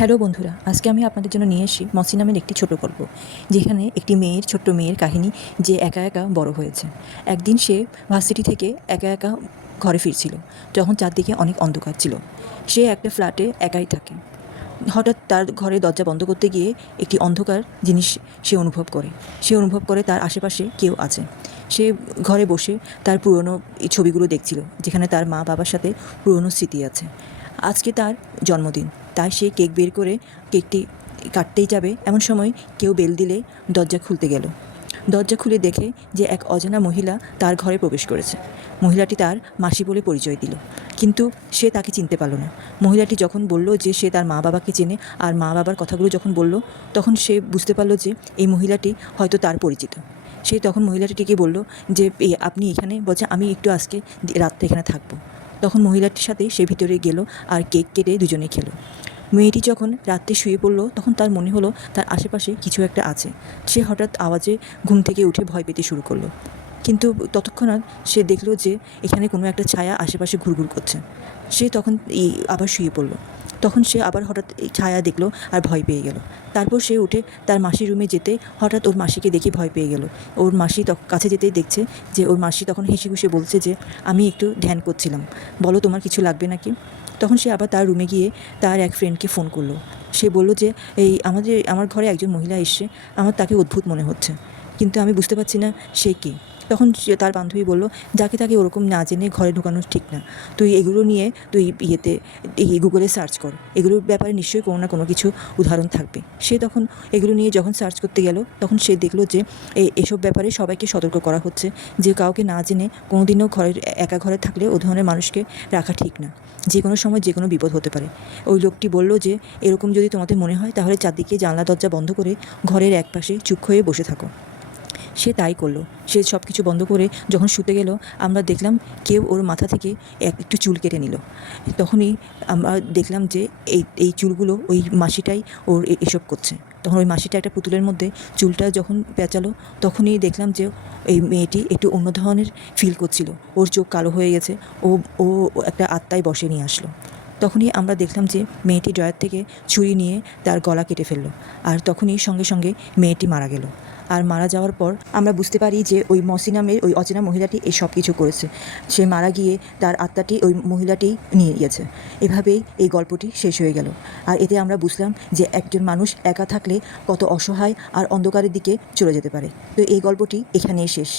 Hello বন্ধুরা, আজকে আমি আপনাদের জন্য নিয়ে এসেছি মসি নামের একটি ছোট গল্প, যেখানে একটি ছোট্ট মেয়ের কাহিনী, যে একা একা বড় হয়েছে। একদিন সে ভার্সিটি থেকে একা একা ঘরে ফিরছিল, যখন চারদিকে অনেক অন্ধকার ছিল। সে একটা ফ্ল্যাটে একাই থাকে। হঠাৎ তার ঘরে দরজা বন্ধ করতে গিয়ে একটি অন্ধকার জিনিস সে অনুভব করে তার আশেপাশে কেউ আছে। সে ঘরে বসে তার পুরনো এই ছবিগুলো দেখছিল, যেখানে তার মা বাবার সাথে পুরনো স্মৃতি আছে। আজকে তার জন্মদিন, তাই সে কেক বের করে কেকটি কাটতেই যাবে, এমন সময় কেউ বেল দিলে দরজা খুলতে গেল। দরজা খুলে দেখে যে এক অজানা মহিলা তার ঘরে প্রবেশ করেছে। মহিলাটি তার মাসি বলে পরিচয় দিল, কিন্তু সে তাকে চিনতে পারল না। মহিলাটি যখন বলল যে সে তার মা বাবাকে চেনে, আর মা বাবার কথাগুলো যখন বলল, তখন সে বুঝতে পারল যে এই মহিলাটি হয়তো তার পরিচিত। সে তখন মহিলাটিকে বলল যে আপনি এখানে? বলছে আমি একটু আজকে রাতটা এখানে থাকবো। তখন মহিলাটির সাথে সে ভিতরে গেল আর কেক কেটে দুজনে খেলো। মেয়েটি যখন রাত্রে শুয়ে পড়ল, তখন তার মনে হলো তার আশেপাশে কিছু একটা আছে। সে হঠাৎ আওয়াজে ঘুম থেকে উঠে ভয় পেতে শুরু করলো, কিন্তু ততক্ষণাৎ সে দেখলো যে এখানে কোনো একটা ছায়া আশেপাশে ঘুরঘুর করছে। সে তখন আবার শুয়ে পড়ল। তখন সে আবার হঠাৎ এই ছায়া দেখলো আর ভয় পেয়ে গেল। তারপর সে উঠে তার মাসির রুমে যেতে হঠাৎ ওর মাসিকে দেখে ভয় পেয়ে গেল। ওর মাসি কাছে যেতেই দেখছে যে ওর মাসি তখন হেসে খুশে বলছে যে আমি একটু ধ্যান করছিলাম, বলো তোমার কিছু লাগবে নাকি? তখন সে আবার তার রুমে গিয়ে তার এক ফ্রেন্ডকে ফোন করলো। সে বলল যে আমার ঘরে একজন মহিলা এসছে, আমার তাকে অদ্ভুত মনে হচ্ছে, কিন্তু আমি বুঝতে পারছি না সে কে। তখন তার বান্ধবী বলল, যাকে তাকে ওরকম না জেনে ঘরে ঢোকানো ঠিক না। তুই এগুলো নিয়ে গুগলে সার্চ কর, এগুলোর ব্যাপারে নিশ্চয়ই কোনো না কোনো কিছু উদাহরণ থাকবে। সে তখন এগুলো নিয়ে যখন সার্চ করতে গেল, তখন সে দেখলো যে এসব ব্যাপারে সবাইকে সতর্ক করা হচ্ছে, যে কাউকে না জেনে কোনোদিনও একা ঘরে থাকলে ও ধরনের মানুষকে রাখা ঠিক না। যে কোনো সময় যে কোনো বিপদ হতে পারে। ওই লোকটি বলল যে এরকম যদি তোমাদের মনে হয়, তাহলে চারদিকে জানলা দরজা বন্ধ করে ঘরের একপাশে চুপ হয়ে বসে থাকো। সে তাই করলো। সে সব কিছু বন্ধ করে যখন শুতে গেল, আমরা দেখলাম কেউ ওর মাথা থেকে একটু চুল কেটে নিল। তখনই আমরা দেখলাম যে এই চুলগুলো ওই মাসিটাই ওর এসব করছে। তখন ওই মাসিটা একটা পুতুলের মধ্যে চুলটা যখন পেঁচালো, তখনই দেখলাম যে এই মেয়েটি একটু অন্য ধরনের ফিল করছিল। ওর চোখ কালো হয়ে গেছে। ও ও একটা আত্মায় বসে নিয়ে আসলো। তখনই আমরা দেখলাম যে মেয়েটি ড্রয়ার থেকে ছুরি নিয়ে তার গলা কেটে ফেললো, আর তখনই সঙ্গে সঙ্গে মেয়েটি মারা গেল। আর মারা যাওয়ার পর আমরা বুঝতে পারি যে ওই মসি নামের ওই অচেনা মহিলাটি এই সব কিছু করেছে। সে মারা গিয়ে তার আত্মাটি ওই মহিলাটি নিয়ে গিয়েছে। এভাবেই এই গল্পটি শেষ হয়ে গেল। আর এতে আমরা বুঝলাম যে একজন মানুষ একা থাকলে কত অসহায় আর অন্ধকারের দিকে চলে যেতে পারে। তো এই গল্পটি এখানেই শেষ।